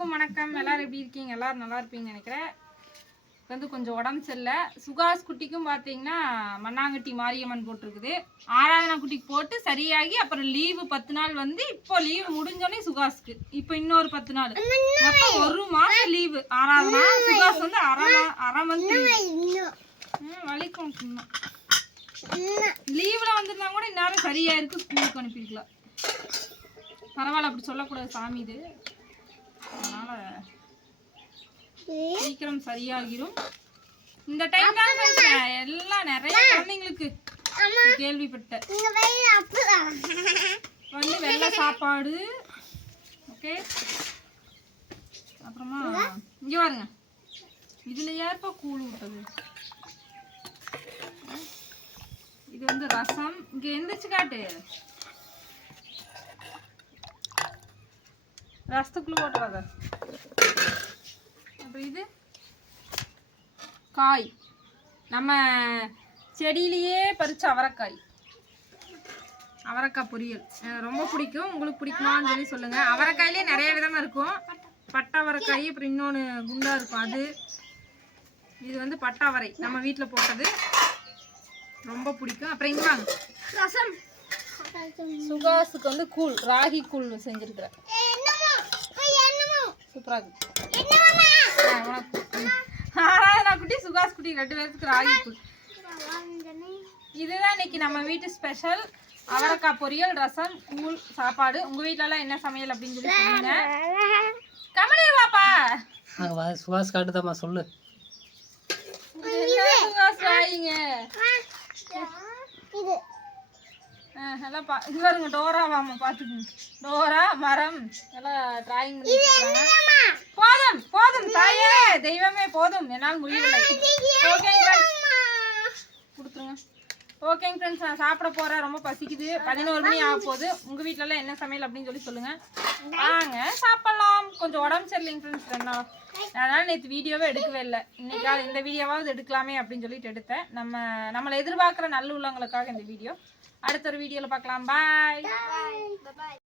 எல்லோருக்கும் வணக்கம். எல்லாரும் எப்படி இருக்கீங்க? எல்லாரும் நல்லா இருப்பீங்கன்னு நினைக்கிறேன். வந்து கொஞ்சம் உடம்பு சரியில்லை. சுகாஸ் குட்டிக்கும் பார்த்தீங்கன்னா மண்ணாங்கட்டி மாரியம்மன் போட்டிருக்குது. ஆராதனா குட்டிக்கு போட்டு சரியாகி அப்புறம் லீவு பத்து நாள் வந்து இப்போ லீவு முடிஞ்சோடனே சுகாஸ்க்கு. இப்போ இன்னொரு பத்து நாள். மொத்தம் ஒரு மாதம் லீவு. ஆராதனா சுகாஸ் வந்து அரை அரை மந்த் வலிக்கும் லீவ்ல வந்திருந்தா கூட இந்நேரம் சரியா இருக்கு ஸ்கூலுக்கு அனுப்பியிருக்கலாம். பரவாயில்ல அப்படி சொல்லக்கூடாது சாமி இது. அதனால சீக்கிரம் சரியாகிரும். இந்த டைம் தான் எல்லாம் நிறைய குழந்தைங்களுக்கு கேள்விப்பட்டேன். வந்து வெள்ளை சாப்பாடு. ஓகே அப்புறமா இங்க? பாருங்க. இதுல யாருப்பா கூழ் விட்டது இது வந்து ரசம். இங்க எந்திரிச்சு காட்டு. ரசத்துக்குள்ள போட்டுறாத. அப்புறம் இது? காய். நம்ம செடியிலேயே பறிச்ச அவரைக்காய். அவரைக்காய் பொரியல். ரொம்ப பிடிக்கும். உங்களுக்கு பிடிக்குமான்னு சொல்லி சொல்லுங்க. அவரைக்காயிலே நிறைய விதமா இருக்கும். பட்டை அவரைக்காய் அப்புறம் இன்னொன்று குண்டா இருக்கும். அது. இது வந்து பட்டாவரை நம்ம வீட்டில் போட்டது. ரொம்ப பிடிக்கும். அப்புறம் இங்க வாங்க ரசம். சுகாஸுக்கு வந்து கூழ் ராகி கூழ் செஞ்சிருக்கிறேன். சூப்பராக இருக்கு. ஆராதனா குட்டி சுகாஸ் குட்டி ரெண்டு பேருக்கு ராகி இதுதான் இன்னைக்கு நம்ம வீட்டு ஸ்பெஷல். அவரைக்காய் பொரியல் ரசம் கூழ் சாப்பாடு. உங்க வீட்ல எல்லாம் என்ன சமையல் அப்படின்னு சொல்லி சொல்லுங்க கமலி வா சுபாஷ் காட்டுதாம்மா சொல்லு. சுகாஸ் வாயிங்க இது. எல்லாம் பா இது பாருங்க டோரா வாமா பாத்துக்குங்க. டோரா மரம் எல்லாம் டிராயிங் போதும் போதும் தாயே தெய்வமே போதும். என்னால் முடியவில்லை. ஃப்ரெண்ட்ஸ் கொடுத்துருங்க. ஓகேங்க ஃப்ரெண்ட்ஸ் நான் சாப்பிட போகிறேன் ரொம்ப பசிக்குது. பதினோரு மணி ஆக போகுது. உங்க வீட்ல எல்லாம் என்ன சமையல் அப்படின்னு சொல்லி சொல்லுங்க. வாங்க சாப்பிடலாம். கொஞ்சம் உடம்பு சரியில்லைங்க ஃப்ரெண்ட்ஸ் ரெண்டு நாள் அதனால நேற்று வீடியோவே எடுக்கவே இல்லை. இன்னைக்காவது இந்த வீடியோவாவது எடுக்கலாமே அப்படின்னு சொல்லிட்டு எடுத்தேன். நம்ம நம்மளை எதிர்பார்க்குற நல்ல உள்ளவங்களுக்காக இந்த வீடியோ. அடுத்த ஒரு வீடியோவில் பார்க்கலாம். பாய் பாய்